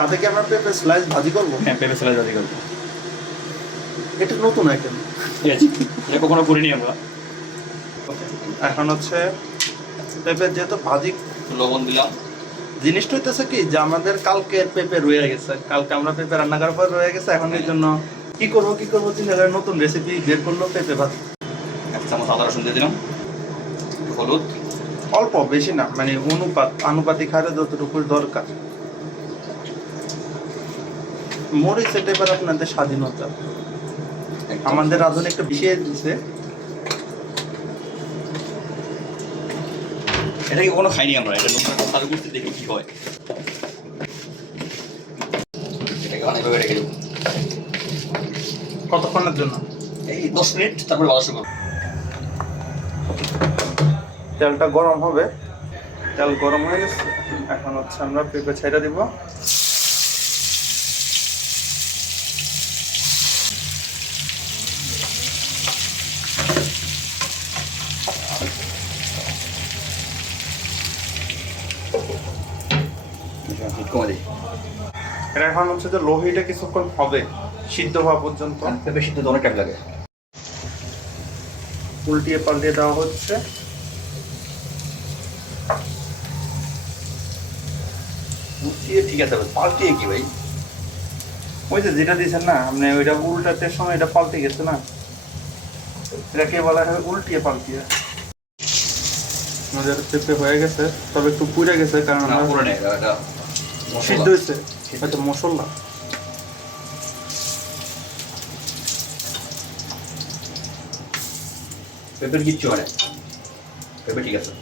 সাথে কি আমরা পেঁপে স্লাইস ভাজি করবো? হ্যাঁ, পেঁপে স্লাইস ভাজি করবো। এটা নতুন আইটেম, ঠিক আছে, এটা কখনো করিনি আমরা। এখন হচ্ছে পেঁপে যেহেতু ভাজি, লবণ দিলাম। জিনিসটা হইতেছে কি যে আমাদের কালকের পেঁপে রয়ে গেছে, কালকে আমরা পেঁপে রান্না করার পর রয়ে গেছে, এখন এর জন্য কি করবো চিন্তা করে নতুন রেসিপি বের করলো পেঁপে ভাজি। এক চামচ আদা রসুন দিয়ে দিলাম, হলুদ অল্প, বেশি না, মানে আনুপাতিক হারে যতটুকু দরকার। মরিচ এটা এবার আপনাদের স্বাধীনতা, আমাদের রাঁধুনি একটু বিষিয়ে দিছে। এটা কি কখনো খাইনি আমরা, এটা নতুন চালু করতে দেখি কি হয়। এটাকে অনেকভাবে রেখে দেবো কতক্ষণের জন্য? এই 10 মিনিট, তারপরে ভাজা শুরু করবো। তেলটা গরম হবে, তেল গরম হয়ে গেছে, এখন হচ্ছে আমরা পেঁপে ছেড়ে দিব। কমে দিই। এটা এখন হচ্ছে যে লোহিটা কিছুক্ষণ হবে সিদ্ধ হওয়া পর্যন্ত। পেঁপে সিদ্ধ তো অনেক টাইম লাগে। উল্টিয়ে পাল্টিয়ে দেওয়া হচ্ছে। উল্টিয়ে ঠিক আছে, পাল্টিয়ে কি ভাই? ওই যে যেটা দিয়েছেন না আপনি, ওইটা উল্টাতে সময় এটা পাল্টে গেছে না, এটাকে বলা হয় উল্টিয়ে পাল্টিয়ে। আমাদের পেঁপে হয়ে গেছে, তবে একটু পুড়ে গেছে কারণ না, পুরো নেই, এটা সিদ্ধ হয়েছে, হয়তো মশলা। পেঁপের কিচ্ছু হয় না, পেঁপে ঠিক আছে।